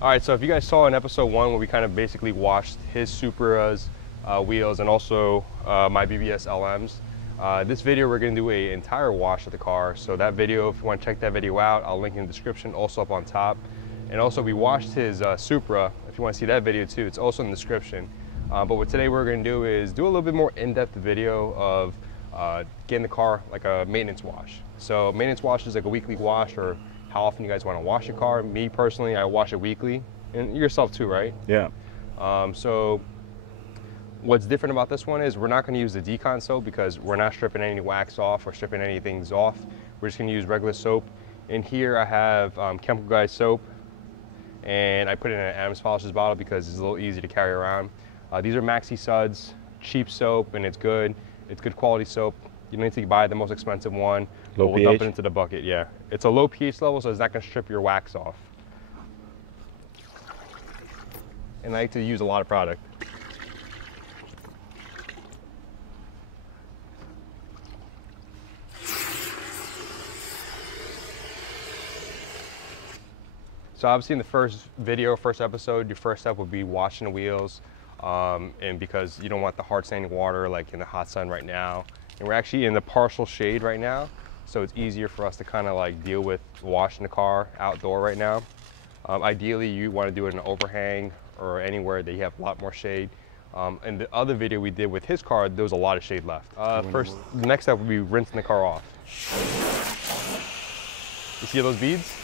All right, so if you guys saw in episode 1 where we kind of basically washed his Supra's wheels and also my BBS LMs, this video we're gonna do an entire wash of the car. So that video, if you want to check that video out, I'll link in the description, also up on top. And also we washed his Supra. If you want to see that video too, it's also in the description. But what today we're gonna do is do a little bit more in-depth video of getting the car like a maintenance wash. So maintenance wash is like a weekly wash, or how often you guys want to wash your car. Me personally, I wash it weekly, and yourself too, right? Yeah. So what's different about this one is we're not going to use the decon soap because we're not stripping any wax off or stripping any things off. We're just going to use regular soap. In here I have Chemical Guy soap, and I put it in an Adams Polishers bottle because it's a little easy to carry around. These are Maxi Suds, cheap soap, and it's good. It's good quality soap. You don't need to buy the most expensive one. Low We'll dump pH? it into the bucket, yeah. It's a low pH level, so it's not gonna strip your wax off. And I like to use a lot of product. So obviously in the first episode, your first step would be washing the wheels. And because you don't want the hard standing water like in the hot sun right now. And we're actually in the partial shade right now, so it's easier for us to kind of like deal with washing the car outdoor right now. Ideally, you want to do it in an overhang or anywhere that you have a lot more shade. And the other video we did with his car, there was a lot of shade left. First, the next step would be rinsing the car off. You see those beads?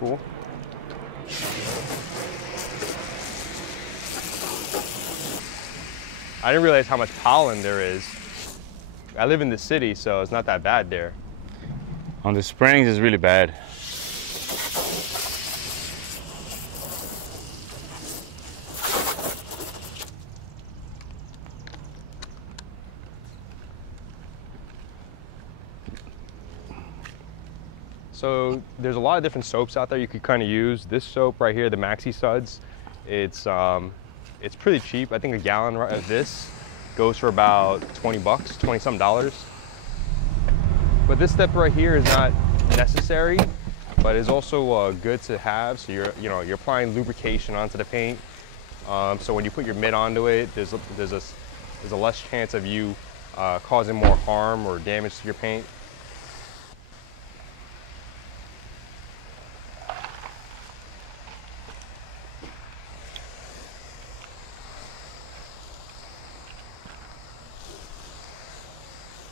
Cool. I didn't realize how much pollen there is. I live in the city, so it's not that bad there. On the springs it's really bad. So there's a lot of different soaps out there you could kind of use. This soap right here, the Maxi Suds, it's pretty cheap. I think a gallon of this goes for about 20 bucks, 20 some dollars. But this step right here is not necessary, but it's also good to have. So you're applying lubrication onto the paint. So when you put your mitt onto it, there's a less chance of you causing more harm or damage to your paint.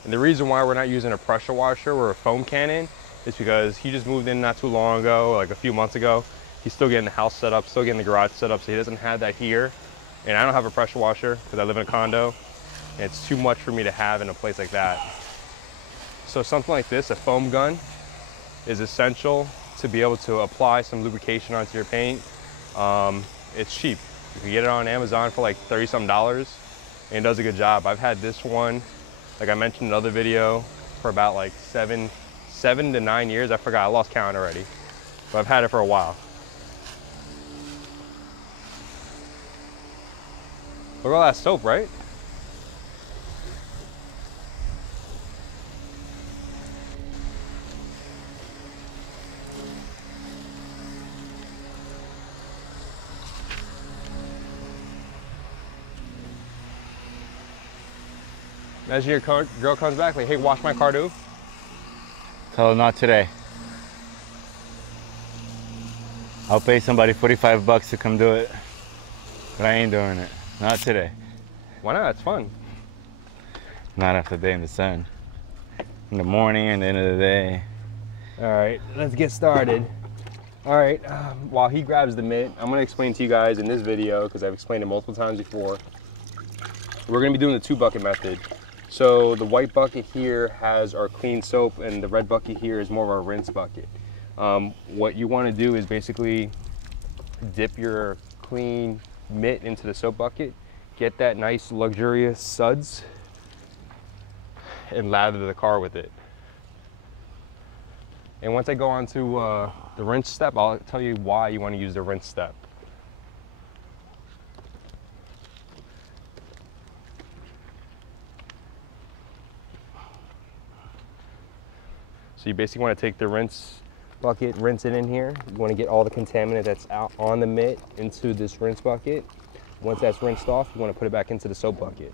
And the reason why we're not using a pressure washer or a foam cannon is because he just moved in not too long ago, like a few months ago. He's still getting the house set up, still getting the garage set up, so he doesn't have that here. And I don't have a pressure washer because I live in a condo, and it's too much for me to have in a place like that. So something like this, a foam gun, is essential to be able to apply some lubrication onto your paint. It's cheap. You can get it on Amazon for like 30 some dollars, and it does a good job. I've had this one, like I mentioned in another video, for about like seven to 9 years. I forgot, I lost count already. But I've had it for a while. Look at all that soap, right? Imagine your girl comes back like, hey, wash my car too. Tell her not today. I'll pay somebody 45 bucks to come do it, but I ain't doing it. Not today. Why not? It's fun. Not after a day in the sun. In the morning and the end of the day. All right, let's get started. All right, while he grabs the mitt, I'm gonna explain to you guys in this video, because I've explained it multiple times before, we're gonna be doing the 2-bucket method. So the white bucket here has our clean soap, and the red bucket here is more of our rinse bucket. What you want to do is basically dip your clean mitt into the soap bucket, get that nice luxurious suds, and lather the car with it. And once I go on to the rinse step, I'll tell you why you want to use the rinse step. So you basically want to take the rinse bucket, rinse it in here. You want to get all the contaminant that's out on the mitt into this rinse bucket. Once that's rinsed off, you want to put it back into the soap bucket.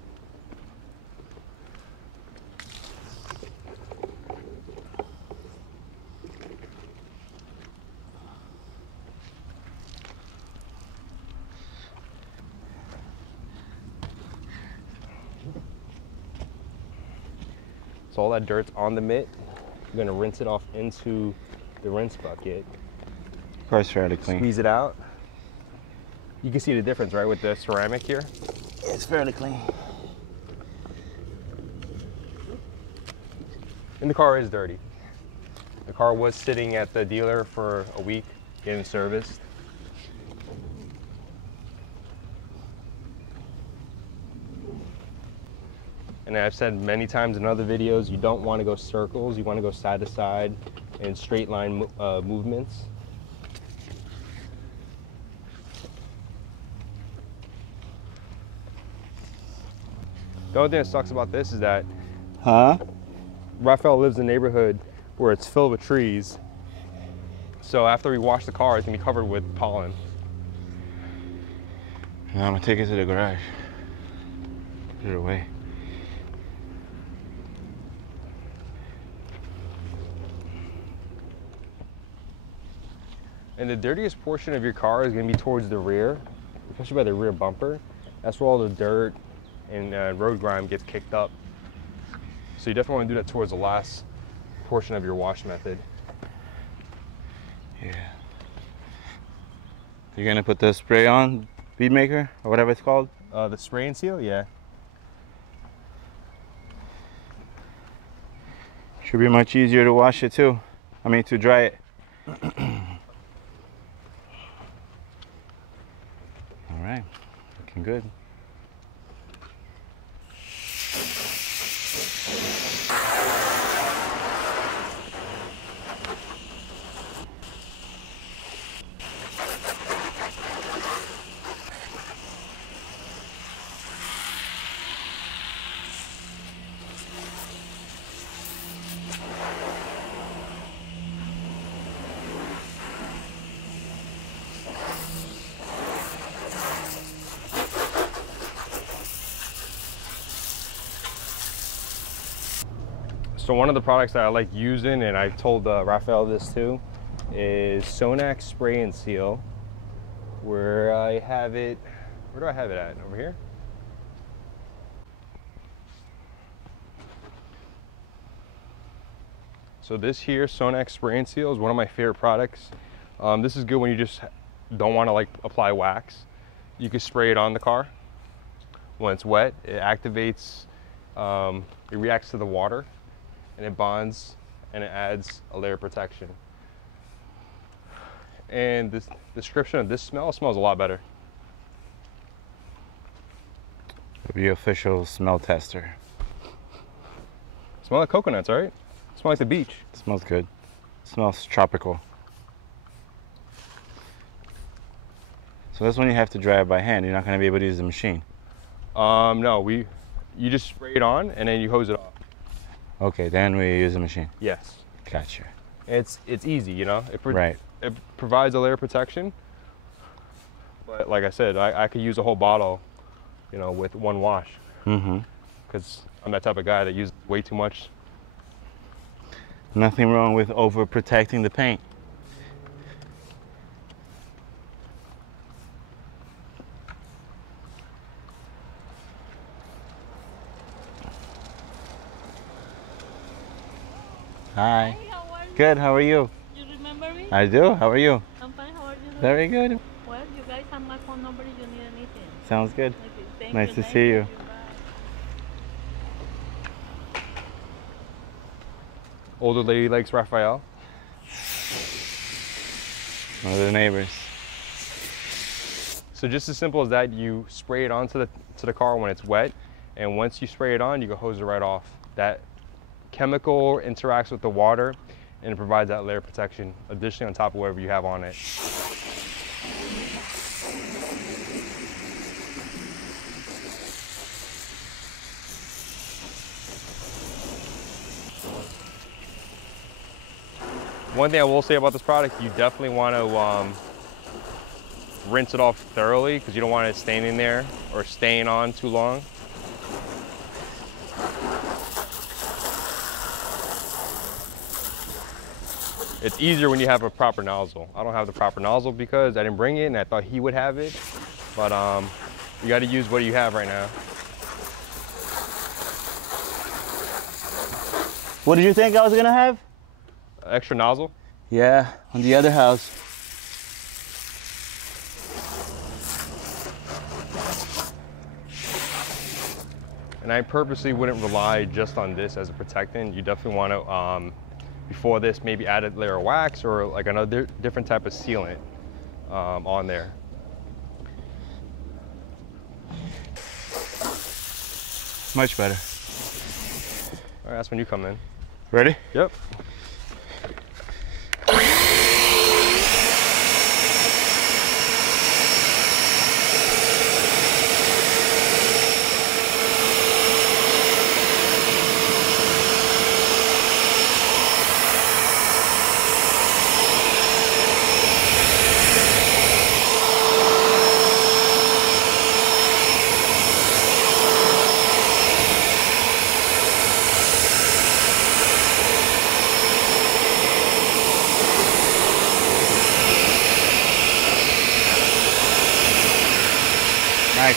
So all that dirt's on the mitt. You're gonna rinse it off into the rinse bucket. Of course, fairly clean. Squeeze it out. You can see the difference, right, with the ceramic here? It's fairly clean. And the car is dirty. The car was sitting at the dealer for a week getting serviced. And I've said many times in other videos, you don't want to go circles, you want to go side to side in straight line movements. The only thing that sucks about this is that Raphael lives in a neighborhood where it's filled with trees. So after we wash the car, it's gonna be covered with pollen. Now I'm gonna take it to the garage. Put it away. And the dirtiest portion of your car is gonna be towards the rear, especially by the rear bumper. That's where all the dirt and road grime gets kicked up. So you definitely want to do that towards the last portion of your wash method. Yeah. You're gonna put the spray on, bead maker, or whatever it's called? The spray and seal, yeah. Should be much easier to wash it too. I mean, to dry it. All right, looking good. So one of the products that I like using, and I told Raphael this too, is Sonax Spray and Seal. Where I have it, where do I have it at? Over here? So this here, Sonax Spray and Seal, is one of my favorite products. This is good when you just don't want to like apply wax. You can spray it on the car. When it's wet, it activates, it reacts to the water, and it bonds, and it adds a layer of protection. And this description of this smells a lot better. The official smell tester. Smell like coconuts, right? Smell like the beach. It smells good. It smells tropical. So this one you have to dry it by hand. You're not going to be able to use the machine. No, you just spray it on and then you hose it off. Okay, then we use the machine. Yes. Gotcha. It's easy, you know. Right. It provides a layer of protection. But like I said, I could use a whole bottle, you know, with one wash. Mm-hmm. Because I'm that type of guy that uses way too much. Nothing wrong with overprotecting the paint. Hi. Hi, how are you? Good, how are you? You remember me? I do, how are you? I'm fine, how are you doing? Very good. Well, you guys have my phone number if you need anything. Sounds good. Okay, thank Nice you. to see you. Bye. Older lady likes Raphael. One of the neighbors. So just as simple as that, you spray it onto the car when it's wet, and once you spray it on, you can hose it right off. That chemical interacts with the water and it provides that layer of protection additionally on top of whatever you have on it. One thing I will say about this product, you definitely want to rinse it off thoroughly because you don't want it staining there or staying on too long. It's easier when you have a proper nozzle. I don't have the proper nozzle because I didn't bring it and I thought he would have it. But you got to use what you have right now. What did you think I was gonna have? Extra nozzle? Yeah, on the other house. And I purposely wouldn't rely just on this as a protectant. You definitely want to, before this, maybe add a layer of wax or like another different type of sealant on there. Much better. All right, that's when you come in. Ready? Yep. Nice.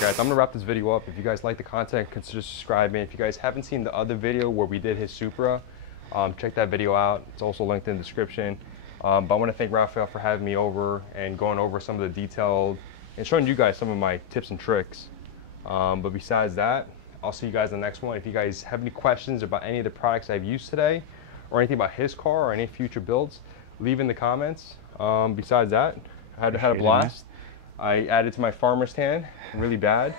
Guys, I'm gonna wrap this video up. If you guys like the content, consider subscribing. If you guys haven't seen the other video where we did his Supra, check that video out. It's also linked in the description. But I want to thank Raphael for having me over and going over some of the detailed and showing you guys some of my tips and tricks. But besides that, I'll see you guys in the next one. If you guys have any questions about any of the products I've used today or anything about his car or any future builds, leave in the comments. Besides that, I had a blast. I added to my farmer's tan really bad.